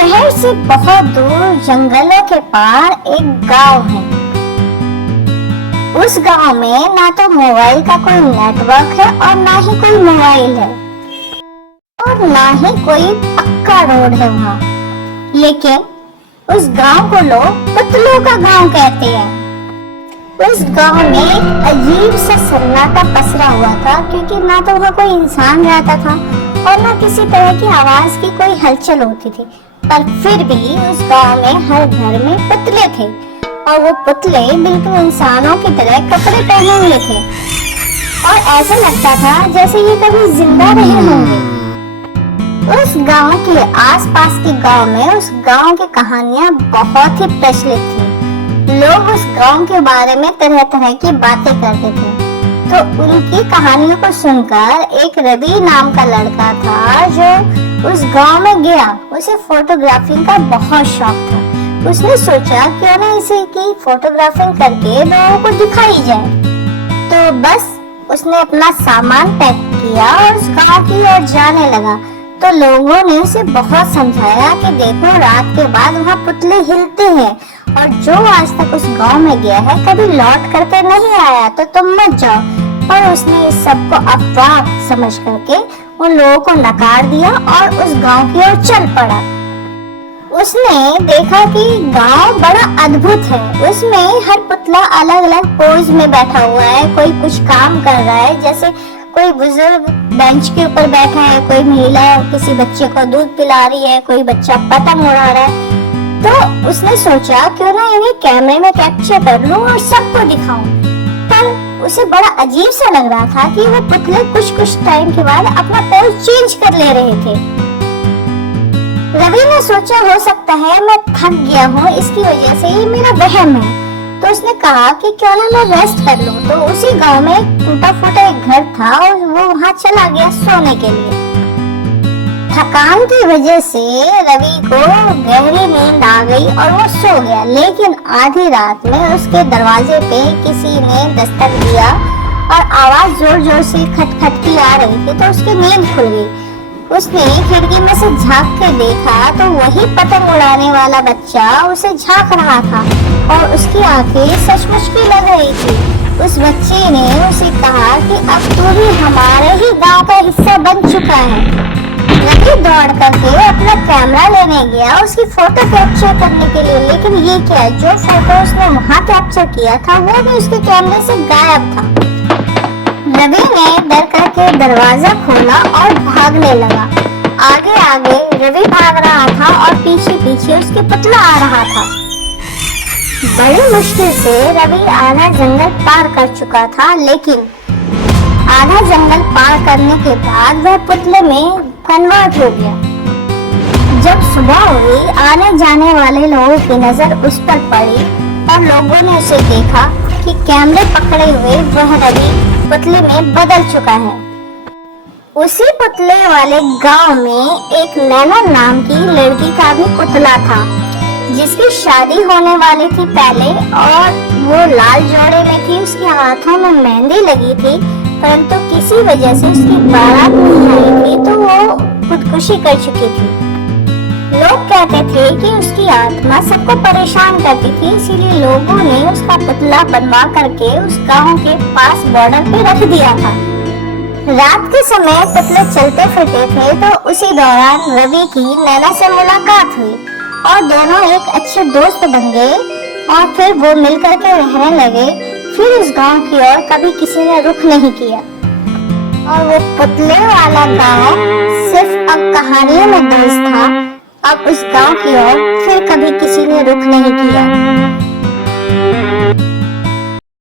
शहर से बहुत दूर जंगलों के पार एक गांव है। उस गांव में ना तो मोबाइल का कोई नेटवर्क है और ना ही कोई मोबाइल है और ना ही कोई पक्का रोड है वहाँ। लेकिन उस गांव को लोग पुतलों का गांव कहते हैं। उस गांव में एक अजीब सा सन्नाटा पसरा हुआ था, क्योंकि ना तो वहाँ कोई इंसान रहता था और ना किसी तरह की आवाज की कोई हलचल होती थी। पर फिर भी उस गांव में हर घर में पुतले थे और वो पुतले बिल्कुल इंसानों की तरह कपड़े पहने हुए थे और ऐसा लगता था जैसे ये कभी जिंदा रहे होंगे। उस गांव के आसपास के गांव में उस गांव की कहानियां बहुत ही प्रचलित थी। लोग उस गांव के बारे में तरह तरह की बातें करते थे। तो उनकी कहानियों को सुनकर एक रवि नाम का लड़का था जो उस गांव में गया। उसे फोटोग्राफिंग का बहुत शौक था। उसने सोचा क्यों ना इसे की फोटोग्राफिंग करके लोगों को दिखाई जाए। तो बस उसने अपना सामान पैक किया और उस गांव की ओर जाने लगा। तो लोगों ने उसे बहुत समझाया कि देखो, रात के बाद वहाँ पुतले हिलते हैं और जो आज तक उस गांव में गया है कभी लौट करके नहीं आया, तो तुम मत जाओ। पर उसने इस सब को अफवाह समझ करके उन लोगों को नकार दिया और उस गांव की ओर चल पड़ा। उसने देखा कि गांव बड़ा अद्भुत है। उसमें हर पुतला अलग अलग पोज में बैठा हुआ है। कोई कुछ काम कर रहा है, जैसे कोई बुजुर्ग बेंच के ऊपर बैठा है, कोई महिला किसी बच्चे को दूध पिला रही है, कोई बच्चा पतंग उड़ा रहा है। तो उसने सोचा क्यों ना इन्हें कैमरे में कैप्चर कर लूं और सबको दिखाऊं। पर उसे बड़ा अजीब सा लग रहा था कि वो पुतले कुछ टाइम के बाद अपना पोज चेंज कर ले रहे थे। रवि ने सोचा हो सकता है मैं थक गया हूँ, इसकी वजह से ये मेरा वहम है। तो उसने कहा कि क्यों ना मैं रेस्ट कर लूं। तो उसी गांव में एक टूटा फूटा एक घर था और वो वहाँ चला गया सोने के लिए। थकान की वजह से रवि को गहरी नींद आ गई और वो सो गया। लेकिन आधी रात में उसके दरवाजे पे किसी ने दस्तक दिया और आवाज जोर जोर से खटखटी आ रही थी। तो उसकी नींद खुल गई। उसने खिड़की में से झांक के देखा तो वही पतंग उड़ाने वाला बच्चा उसे झांक रहा था और उसकी आंखें सचमुच की लग रही थी। उस बच्चे ने उसे कहा कि अब तू भी हमारे ही गांव का हिस्सा बन चुका है। रवि दौड़ करके अपना कैमरा लेने गया उसकी फोटो कैप्चर करने के लिए। लेकिन ये क्या, जो फोटो उसने वहाँ कैप्चर किया था वो भी उसके कैमरे से गायब था। रवि ने डर करके दरवाजा खोला और भागने लगा। आगे आगे रवि भाग रहा था और पीछे पीछे उसके पुतला आ रहा था। बड़ी मुश्किल से रवि आधा जंगल पार कर चुका था। लेकिन आधा जंगल पार करने के बाद वह पुतले में कन्वर्ट हो गया। जब सुबह हुई, आने जाने वाले लोगों की नजर उस पर पड़ी और लोगों ने उसे देखा कि कैमरे पकड़े हुए वह रवि पुतले में बदल चुका है। उसी पुतले वाले गांव में एक नैना नाम की लड़की का भी पुतला था, जिसकी शादी होने वाली थी पहले और वो लाल जोड़े में थी। उसके हाथों में मेहंदी लगी थी, परंतु किसी वजह से उसकी बारात नहीं आई थी तो वो खुदकुशी कर चुकी थी। लोग कहते थे कि उसकी आत्मा सबको परेशान करती थी, इसीलिए लोगों ने उसका पुतला बनवा करके उस गांव के पास बॉर्डर पे रख दिया था। रात के समय पुतले चलते फिरते थे तो उसी दौरान रवि की नैना से मुलाकात हुई और दोनों एक अच्छे दोस्त बन गए और फिर वो मिल करके रहने लगे। फिर उस गांव की ओर कभी किसी ने रुख नहीं किया और वो पुतले वाला गांव सिर्फ अब कहानियों में दर्ज था। अब उस गांव की ओर फिर कभी किसी ने रुख नहीं किया।